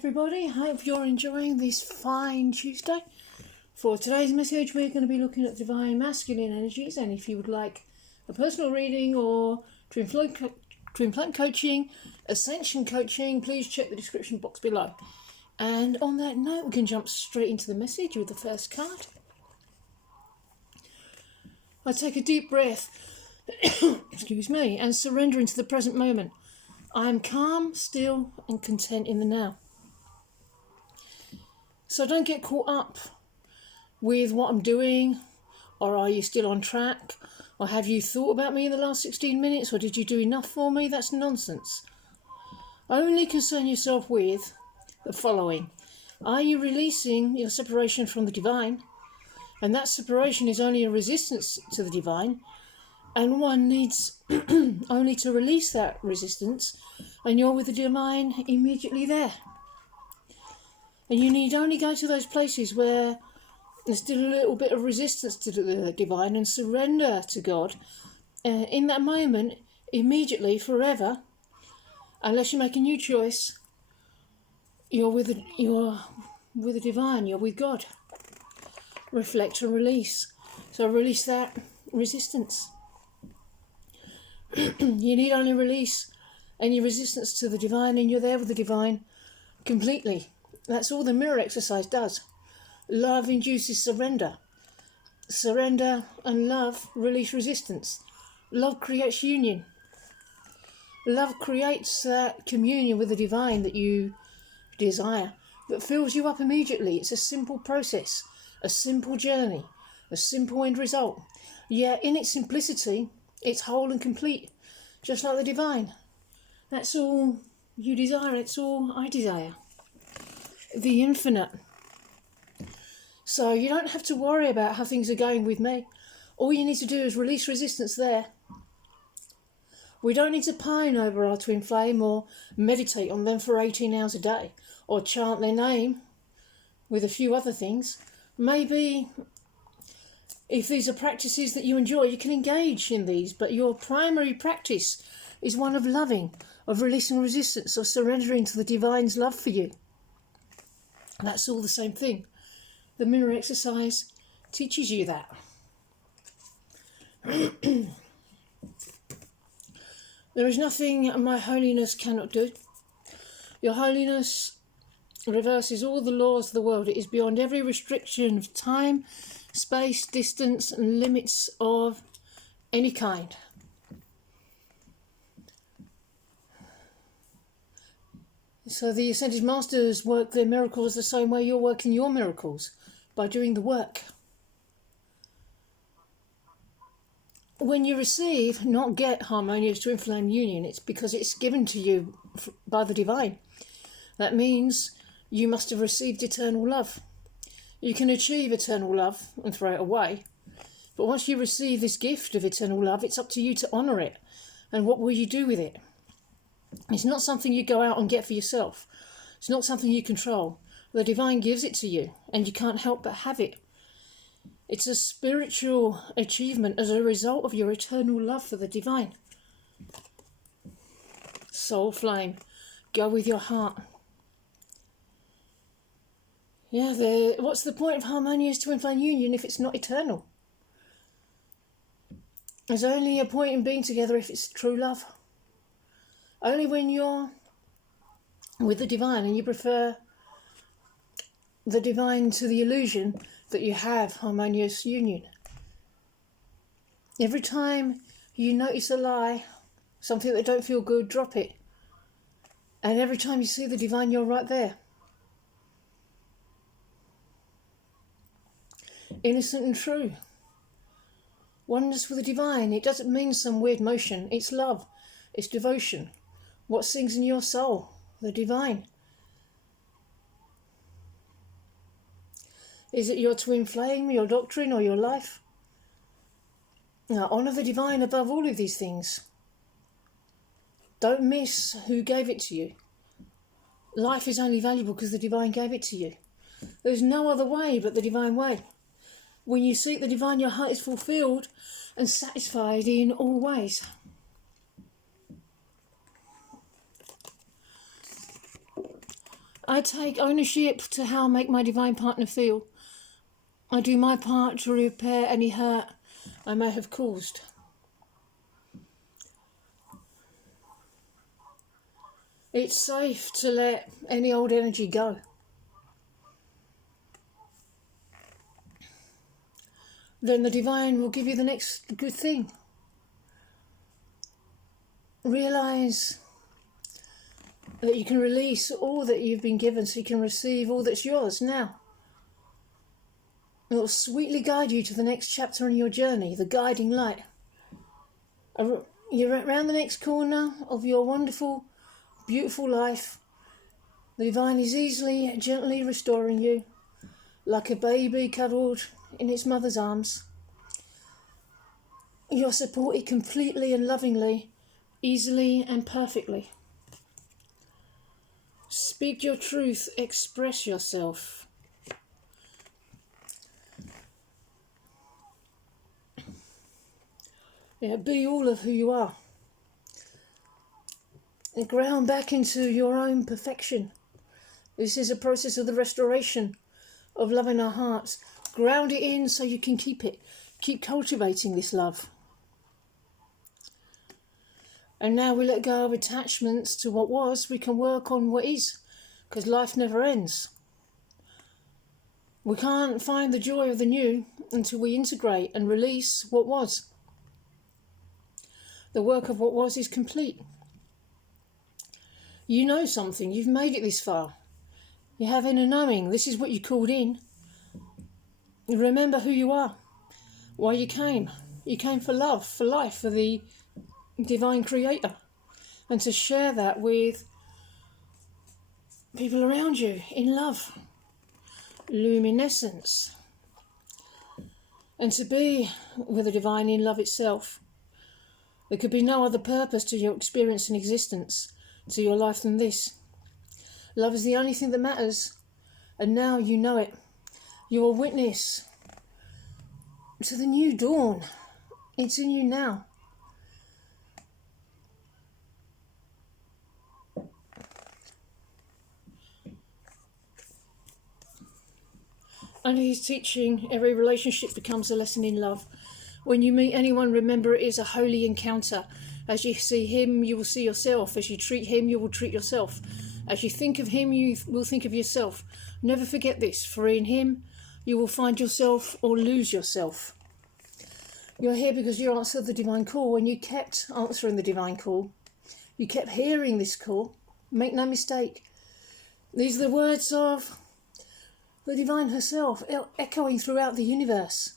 everybody, hope you're enjoying this fine Tuesday. For today's message we're going to be looking at divine masculine energies, and if you would like a personal reading or twin flame coaching, ascension coaching, please check the description box below. And on that note, we can jump straight into the message with the first card. I take a deep breath excuse me, and surrender into the present moment. I am calm, still, and content in the now. So don't get caught up with what I'm doing, or are you still on track, or have you thought about me in the last 16 minutes, or did you do enough for me? That's nonsense. Only concern yourself with the following. Are you releasing your separation from the divine? And that separation is only a resistance to the divine, and one needs only to release that resistance, and you're with the divine immediately there. And you need only go to those places where there's still a little bit of resistance to the divine and surrender to God. In that moment, immediately, forever, unless you make a new choice, you're with the divine, you're with God. Reflect and release. So release that resistance. You need only release any resistance to the divine, and you're there with the divine completely. That's all the mirror exercise does. Love induces surrender. Surrender and love release resistance. Love creates union. Love creates that communion with the divine that you desire, that fills you up immediately. It's a simple process, a simple journey, a simple end result. Yet in its simplicity, it's whole and complete, just like the divine. That's all you desire, it's all I desire. The infinite. So you don't have to worry about how things are going with me. All you need to do is release resistance there. We don't need to pine over our twin flame or meditate on them for 18 hours a day or chant their name with a few other things. Maybe if these are practices that you enjoy, you can engage in these, but your primary practice is one of loving, of releasing resistance, of surrendering to the divine's love for you. That's all the same thing. The mirror exercise teaches you that. There is nothing my holiness cannot do. Your holiness reverses all the laws of the world. It is beyond every restriction of time, space, distance, and limits of any kind. So the Ascended Masters work their miracles the same way you're working your miracles, by doing the work. When you receive, not get harmonious twin flame union, it's because it's given to you by the divine. That means you must have received eternal love. You can achieve eternal love and throw it away. But once you receive this gift of eternal love, it's up to you to honour it. And what will you do with it? It's not something you go out and get for yourself. It's not something you control. The divine gives it to you, and you can't help but have it. It's a spiritual achievement as a result of your eternal love for the divine. Soul flame, go with your heart. Yeah, what's the point of harmonious twin flame union if it's not eternal? There's only a point in being together if it's true love. Only when you're with the divine and you prefer the divine to the illusion that you have harmonious union. Every time you notice a lie, something that don't feel good, drop it. And every time you see the divine, you're right there. Innocent and true. Oneness with the divine. It doesn't mean some weird motion. It's love. It's devotion. What sings in your soul? The divine. Is it your twin flame, your doctrine, or your life? Now, honour the divine above all of these things. Don't miss who gave it to you. Life is only valuable because the divine gave it to you. There's no other way but the divine way. When you seek the divine, your heart is fulfilled and satisfied in all ways. I take ownership to how I make my divine partner feel. I do my part to repair any hurt I may have caused. It's safe to let any old energy go. Then the divine will give you the next good thing. Realise that you can release all that you've been given so you can receive all that's yours now. It will sweetly guide you to the next chapter in your journey, the guiding light. You're around the next corner of your wonderful, beautiful life. The divine is easily, gently restoring you, like a baby cuddled in its mother's arms. You're supported completely and lovingly, easily and perfectly. Speak your truth, express yourself. Yeah, be all of who you are. And ground back into your own perfection. This is a process of the restoration of love in our hearts. Ground it in so you can keep it. Keep cultivating this love. And now we let go of attachments to what was. We can work on what is, because life never ends. We can't find the joy of the new until we integrate and release what was. The work of what was is complete. You know something. You've made it this far. You have inner knowing. This is what you called in. Remember who you are. Why you came. You came for love, for life, for the divine creator. And to share that with people around you in love. Luminescence. And to be with the divine in love itself. There could be no other purpose to your experience and existence, to your life than this. Love is the only thing that matters, and now you know it. You're a witness to the new dawn. It's in you now. Under his teaching, every relationship becomes a lesson in love. When you meet anyone, remember it is a holy encounter. As you see him, you will see yourself. As you treat him, you will treat yourself. As you think of him, you will think of yourself. Never forget this, for in him, you will find yourself or lose yourself. You're here because you answered the divine call. When you kept answering the divine call, you kept hearing this call. Make no mistake. These are the words of the divine herself, echoing throughout the universe.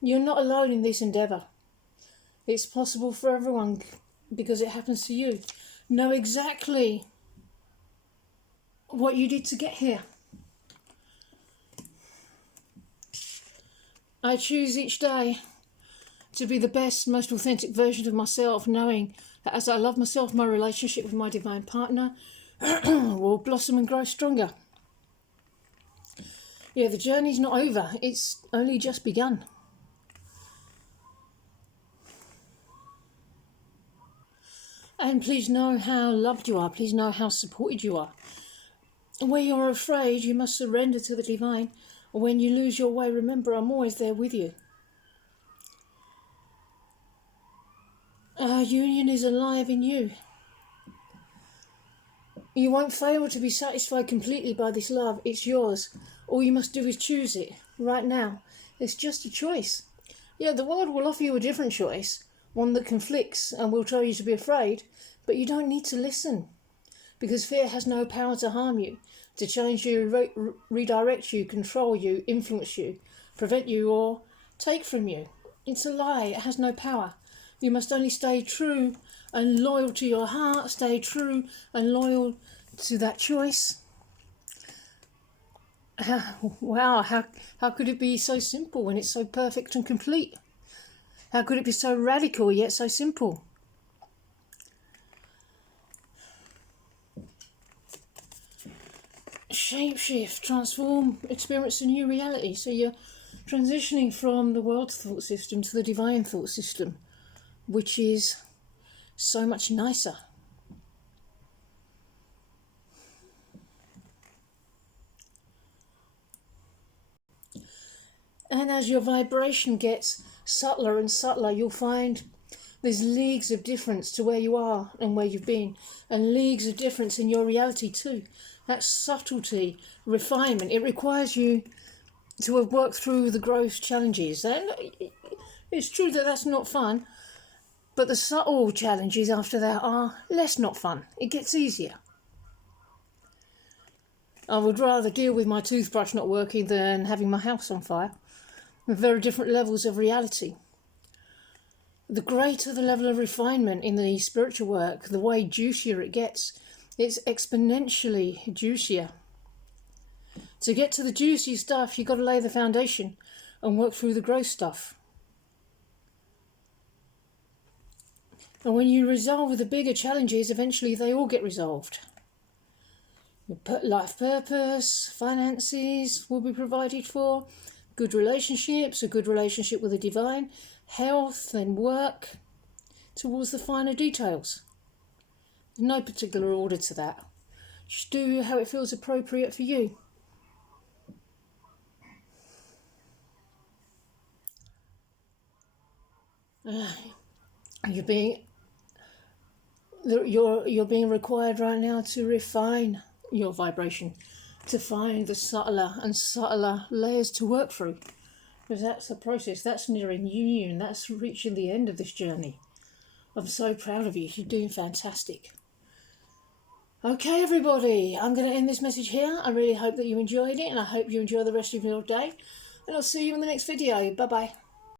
You're not alone in this endeavour. It's possible for everyone because it happens to you. Know exactly what you did to get here. I choose each day to be the best, most authentic version of myself, knowing that as I love myself, my relationship with my divine partner will blossom and grow stronger. Yeah, the journey's not over. It's only just begun. And please know how loved you are. Please know how supported you are. And where you're afraid, you must surrender to the divine. When you lose your way, remember, I'm always there with you. Our union is alive in you. You won't fail to be satisfied completely by this love. It's yours. All you must do is choose it right now. It's just a choice. Yeah, the world will offer you a different choice, one that conflicts and will tell you to be afraid, but you don't need to listen, because fear has no power to harm you, to change you, redirect you, control you, influence you, prevent you, or take from you. It's a lie. It has no power. You must only stay true and loyal to your heart, stay true and loyal to that choice. Wow, how could it be so simple when it's so perfect and complete? How could it be so radical yet so simple? Shapeshift, transform, experience a new reality. So you're transitioning from the world thought system to the divine thought system, which is so much nicer. And as your vibration gets subtler and subtler, you'll find there's leagues of difference to where you are and where you've been, and leagues of difference in your reality too. That subtlety, refinement, it requires you to have worked through the gross challenges. And it's true that that's not fun, but the subtle challenges after that are less not fun. It gets easier. I would rather deal with my toothbrush not working than having my house on fire. Very different levels of reality. The greater the level of refinement in the spiritual work, the way juicier it gets. It's exponentially juicier. To get to the juicy stuff, you've got to lay the foundation and work through the gross stuff. And when you resolve the bigger challenges, eventually they all get resolved. Life purpose, finances will be provided for, good relationships, a good relationship with the divine, health and work, towards the finer details. No particular order to that. Just do how it feels appropriate for you. You're being required right now to refine your vibration, to find the subtler and subtler layers to work through. Because that's a process, that's nearing union, that's reaching the end of this journey. I'm so proud of you, you're doing fantastic. Okay everybody, I'm going to end this message here. I really hope that you enjoyed it, and I hope you enjoy the rest of your day. And I'll see you in the next video. Bye bye.